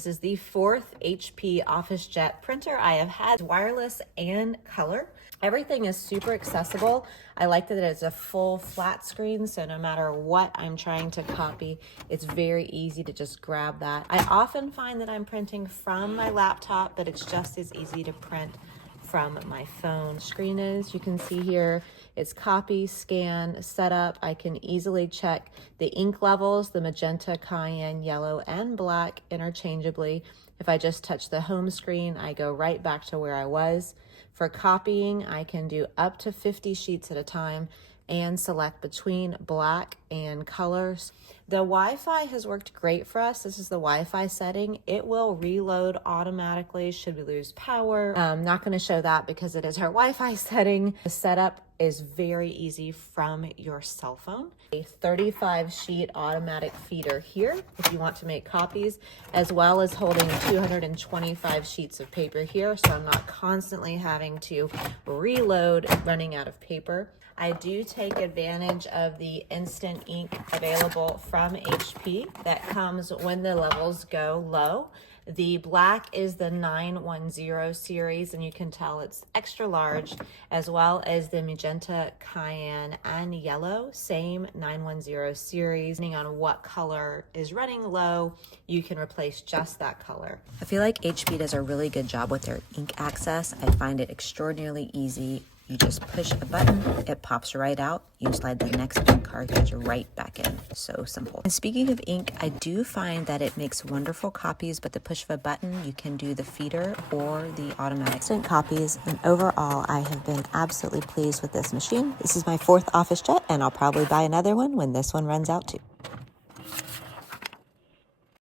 This is the 4th HP OfficeJet printer I have had, wireless and color. Everything is super accessible. I like that it's a full flat screen, so no matter what I'm trying to copy, it's very easy to just grab that. I often find that I'm printing from my laptop, but it's just as easy to print from my phone. Screen is, you can see here, it's copy, scan, setup. I can easily check the ink levels, the magenta, cyan, yellow, and black interchangeably. If I just touch the home screen, I go right back to where I was. For copying, I can do up to 50 sheets at a time and select between black and colors. The Wi-Fi has worked great for us. This is the Wi-Fi setting. It will reload automatically should we lose power. I'm not going to show that because it is our Wi-Fi setting. The setup is very easy from your cell phone. A 35 sheet automatic feeder here if you want to make copies, as well as holding 225 sheets of paper here, so I'm not constantly having to reload running out of paper. I do take advantage of the instant ink available from HP that comes when the levels go low. The black is the 910 series, and you can tell it's extra large, as well as the magenta, cyan, and yellow, same 910 series. Depending on what color is running low, you can replace just that color. I feel like HP does a really good job with their ink access. I find it extraordinarily easy. You just push a button, it pops right out. You slide the next ink cartridge right back in. So simple. And speaking of ink, I do find that it makes wonderful copies, but the push of a button, you can do the feeder or the automatic instant copies. And overall, I have been absolutely pleased with this machine. This is my 4th OfficeJet, and I'll probably buy another one when this one runs out too.